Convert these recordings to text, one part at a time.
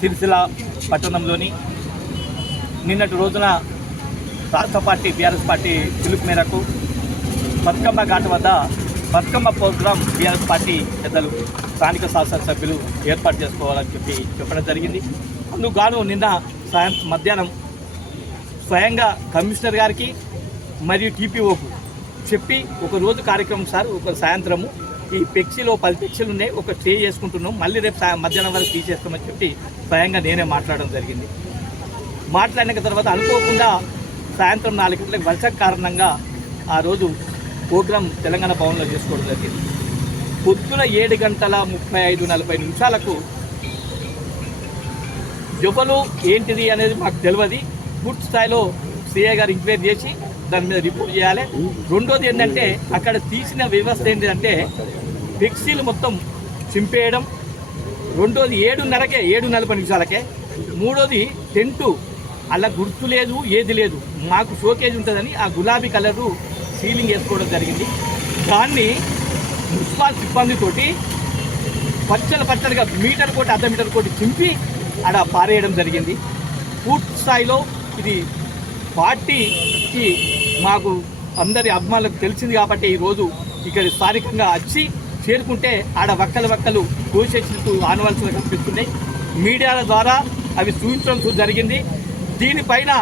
సిరిసిల్ల పట్టణంలోని నిన్నటి రోజున రాష్ట్ర పార్టీ బీఆర్ఎస్ పార్టీ పిలుపు మేరకు బతుకమ్మ ఘాట్ వద్ద బతుకమ్మ ప్రోగ్రాం బీఆర్ఎస్ పార్టీ పెద్దలు స్థానిక శాసనసభ్యులు ఏర్పాటు చేసుకోవాలని చెప్పడం జరిగింది. అందుకు గాను నిన్న మధ్యాహ్నం స్వయంగా కమిషనర్ గారికి మరియు టీపీఓకు చెప్పి ఒక రోజు కార్యక్రమం సార్, ఒక సాయంత్రము ఈ పెక్సీలో 10 పెక్సీలు ఉన్నాయి, ఒక స్టే చేసుకుంటున్నాం, మళ్ళీ రేపు మధ్యాహ్నం వరకు తీసేస్తామని చెప్పి స్వయంగా నేనే మాట్లాడడం జరిగింది. మాట్లాడిన తర్వాత అనుకోకుండా సాయంత్రం 4 గంటలకు వర్షం కారణంగా ఆ రోజు ప్రోగ్రాం తెలంగాణ భవన్లో చేసుకోవడం జరిగింది. పొద్దున 7:35-40 నిమిషాలకు ఎవరు ఏంటిది అనేది మాకు తెలియదు. పూర్తి స్థాయిలో సిఐ గారు ఎంక్వైరీ చేసి దాని మీద రిపోర్ట్ చేయాలి. రెండోది ఏంటంటే అక్కడ తీసిన వ్యవస్థ ఏంటంటే ఫ్లెక్సీలు మొత్తం చింపేయడం, రెండోది 7:40 నిమిషాలకే, మూడోది టెంటు అలా గుర్తు లేదు, ఏది లేదు, మాకు షోకేజ్ ఉంటుందని ఆ గులాబీ కలరు సీలింగ్ వేసుకోవడం జరిగింది. దాన్ని మున్సిపల్ సిబ్బందితోటి పచ్చలుగా మీటర్ కోటి అర్ధ మీటర్ కోటి చింపి అక్కడ పారేయడం జరిగింది. పూర్తి స్థాయిలో ఇది పార్టీకి మాకు అందరి అభిమానులకు తెలిసింది కాబట్టి ఈరోజు ఇక్కడ స్థానికంగా వచ్చి చేరుకుంటే ఆడ వక్కలు కోసేసినట్టు ఆనవలసిన కనిపిస్తున్నాయి. మీడియాల ద్వారా అవి చూపించడం జరిగింది. దీనిపైన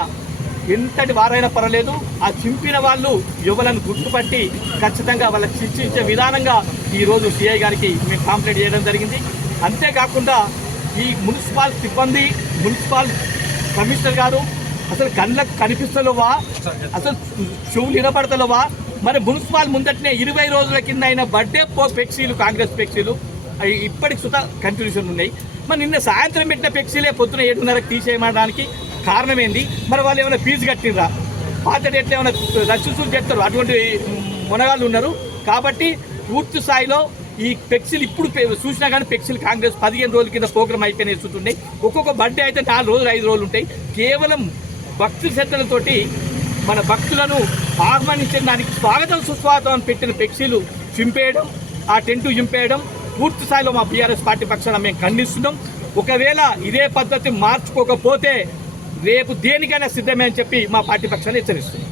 ఎంతటి వారైనా పర్వాలేదు, ఆ చింపిన వాళ్ళు యువలను గుర్తుపట్టి ఖచ్చితంగా వాళ్ళకి శిక్షించే విధానంగా ఈరోజు సిఐ గారికి మేము కంప్లైంట్ చేయడం జరిగింది. అంతేకాకుండా ఈ మున్సిపల్ సిబ్బంది, మున్సిపల్ కమిషనర్ గారు అసలు కళ్ళకు కనిపిస్తలేవా, అసలు చెవులు వినపడతలేవా? మరి మున్సిపల్ ముందటనే 20 రోజుల కింద అయిన బర్త్డే ఫ్లెక్సీలు, కాంగ్రెస్ ఫ్లెక్సీలు ఇప్పటికి సుతా కంటిన్యూషన్ ఉన్నాయి. మరి నిన్న సాయంత్రం పెట్టిన ఫ్లెక్సీలే పొద్దున 7:30కి తీసేయడానికి కారణం ఏంది? మరి వాళ్ళు ఏమైనా ఫీజు కట్టినరా? పాత డేట్లు ఏమైనా రసీదులు చెప్తారు, అటువంటి మునగాళ్ళు ఉన్నారు. కాబట్టి పూర్తి స్థాయిలో ఈ ఫ్లెక్సీలు ఇప్పుడు చూసినా కానీ ఫ్లెక్సీలు కాంగ్రెస్ 15 రోజుల కింద ప్రోగ్రామ్ అయిపోయినాయి చూస్తున్నాయి. ఒక్కొక్క బర్త్డే అయితే 4 రోజులు 5 రోజులు ఉంటాయి. కేవలం భక్తి శ్రద్ధలతోటి మన భక్తులను ఆహ్వానించడానికి స్వాగతం సుస్వాగతం అని పెట్టిన ఫ్లెక్సీలు చింపేయడం, ఆ టెంటు చింపేయడం పూర్తి స్థాయిలో మా బీఆర్ఎస్ పార్టీ పక్షాన మేము ఖండిస్తున్నాం. ఒకవేళ ఇదే పద్ధతి మార్చుకోకపోతే రేపు దేనికైనా సిద్ధమే అని చెప్పి మా పార్టీ పక్షాన్ని హెచ్చరిస్తున్నాం.